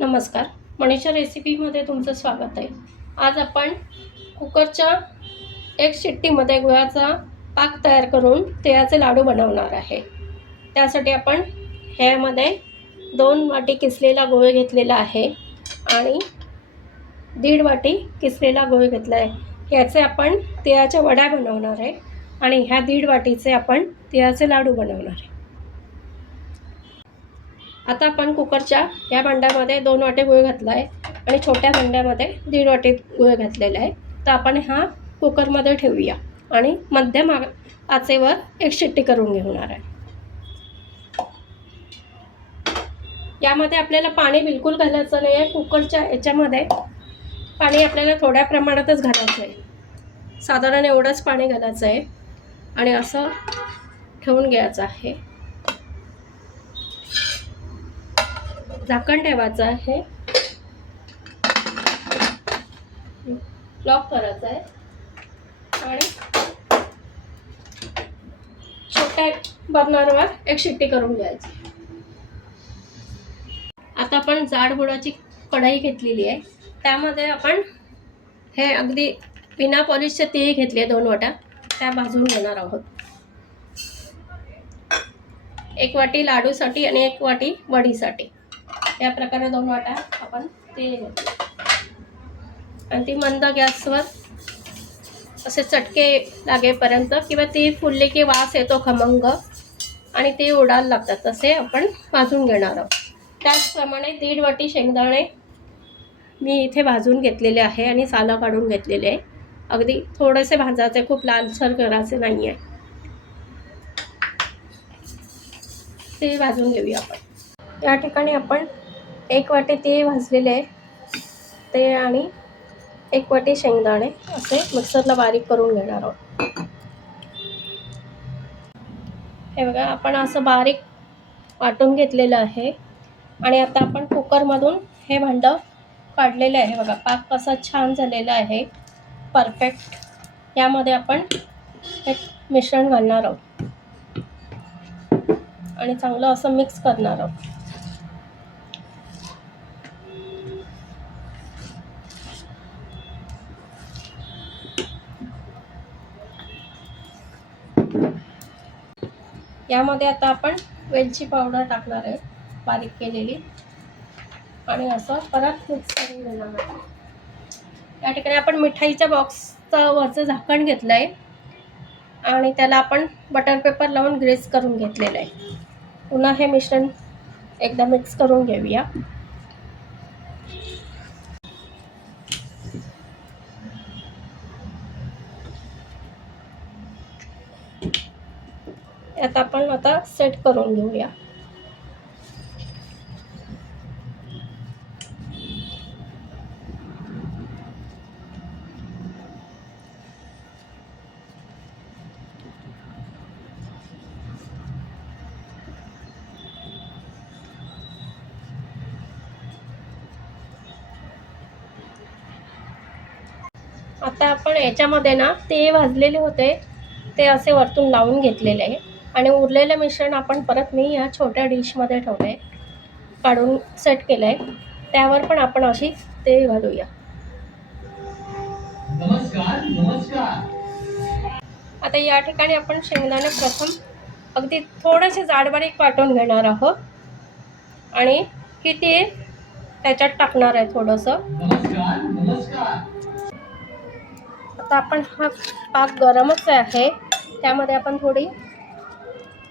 नमस्कार, मनीषा रेसिपीमध्ये तुमचं स्वागत आहे। आज आपण कुकरच्या एक शिट्टीमध्ये गुळाचा पाक तयार करून तिळाचे लाडू बनवणार आहे। त्यासाठी आपण ह्यामध्ये 2 वाटी किसलेला गूळ घेतलेला आहे आणि 1.5 वाटी किसलेला गूळ घेतला आहे। याचे आपण तिळाच्या वड्या बनवणार आहे आणि ह्या 1.5 वाटीचे आपण तिळाचे लाडू बनवणार आहे। आता आपण कुकरच्या या भांड्यामध्ये 2 वाटी गूळ घातला आहे आणि छोट्या भांड्यामध्ये 1.5 वाटी गूळ घातलेला आहे। तर आपण हा कुकरमध्ये ठेवूया आणि मध्यम आचेवर एक शिट्टी करून घेणार आहे। यामध्ये आपल्याला पाणी बिलकुल घालायचं नाही आहे। कुकरच्या याच्यामध्ये पाणी आपल्याला थोड्या प्रमाणातच घालायचं आहे, साधारण एवढंच पाणी घालायचं आहे आणि असं ठेवून घ्यायचं आहे। झाकण ठेवायचं आहे, लॉक करायचं आहे आणि छोट्या बर्नरवर एक शिट्टी करून घ्यायची। आता आपण जाड बुडाची कढई घेतलेली आहे, त्यामध्ये आपण हे अगदी बिना पॉलिशचे तीळ घेतले 2 वाट्या, त्या भाजून घेणार आहोत। 1 वाटी लाडूसाठी आणि 1 वाटी वडीसाठी, या प्रकारे 2 वाट्या आपण तीळ घेतले आणि ती मंद गॅसवर असे चटके लागेपर्यंत किंवा ती फुलली की वास येतो खमंग आणि ते उडायला लागतात तसे आपण भाजून घेणार आहोत। त्याचप्रमाणे 1.5 वाटी शेंगदाणे मी इथे भाजून घेतलेले आहे आणि सालं काढून घेतलेले आहे। अगदी थोडेसे भाजायचे, खूप लालसर करायचे नाही आहे, ते भाजून घेऊया आपण। या ठिकाणी आपण 1 वाटी तीळ भाजलेले आहे ते आणि 1 वाटी शेंगदाणे असे मिक्सरला बारीक करून घेणार आहोत। हे बघा, आपण असं बारीक वाटून घेतलेलं आहे आणि आता आपण कुकरमधून हे भांडं काढलेलं आहे। बघा, पाक कसा छान झालेला आहे, परफेक्ट। यामध्ये आपण एक मिश्रण घालणार आहोत आणि चांगलं असं मिक्स करणार आहोत। यामध्ये आता आपण वेलची पावडर टाकणार आहे, बारीक केलेली, आणि असं परत मिक्स करून घेणार आहोत। या ठिकाणी आपण मिठाईच्या बॉक्सचं वरचं झाकण घेतलं आहे आणि त्याला आपण बटर पेपर लावून ग्रीस करून घेतलेलं आहे। पुन्हा हे मिश्रण एकदा मिक्स करून घेऊया। यात आपण आता सेट करून घेऊया। आता आपण याच्यामध्ये ना ते भाजलेले होते ते असे वरतून लावून घेतलेले आहे आणि उरलेलं मिश्रण आपण परत मी या छोट्या डिशमध्ये ठेवलं आहे, काढून सेट केलं आहे। त्यावर पण आपण अशी ते घालूया। नमस्कार नमस्कार। आता या ठिकाणी आपण शेंगदाणे प्रथम अगदी थोडेसे जाडबारीक वाटून घेणार आहोत आणि ही तीळ त्याच्यात टाकणार आहे थोडंसं। नमस्कार नमस्कार। आता आपण हा पाक गरमच आहे, त्यामध्ये आपण थोडी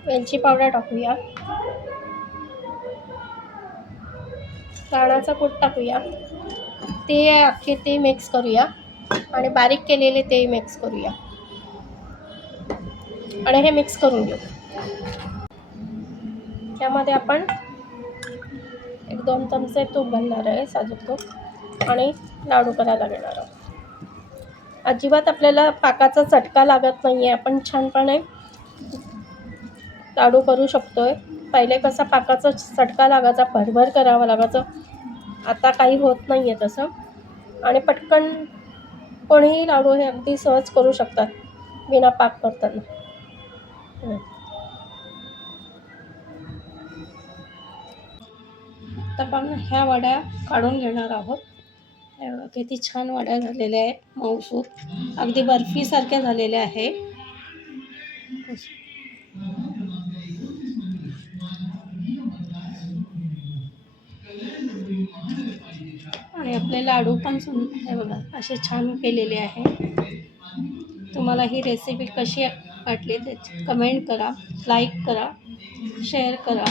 वेलची पावडर टाकूया, दाण्याचा कूट टाकूया, ते अख्खे ते मिक्स करूया आणि बारीक केलेले ते मिक्स करूया आणि हे मिक्स करून घेऊ। त्यामध्ये आपण 1-2 चमचे तूप घालणार आहे, साजूक तूप, आणि लाडू करायला घेणार आहोत। अजिबात आपल्याला पाकाचा चटका लागत नाही आहे, आपण छानपणे लाडू करू शकतोय। पहिले कसा पाकाचा चटका लागायचा, भरभर करावं लागायचं, आता काही होत नाही आहे तसं, आणि पटकन कोणीही लाडू हे अगदी सहज करू शकतात बिना पाक करताना। आता आपण ह्या वड्या काढून घेणार आहोत. हे बघा किती छान वड्या झालेल्या आहे, मऊसूत अगदी बर्फीसारख्या झालेल्या आहे. आणि आपले लाडू पण हे बघा असे छान केलेले आहे. तुम्हाला ही रेसिपी कशी वाटली ते कमेंट करा, लाईक करा, शेअर करा.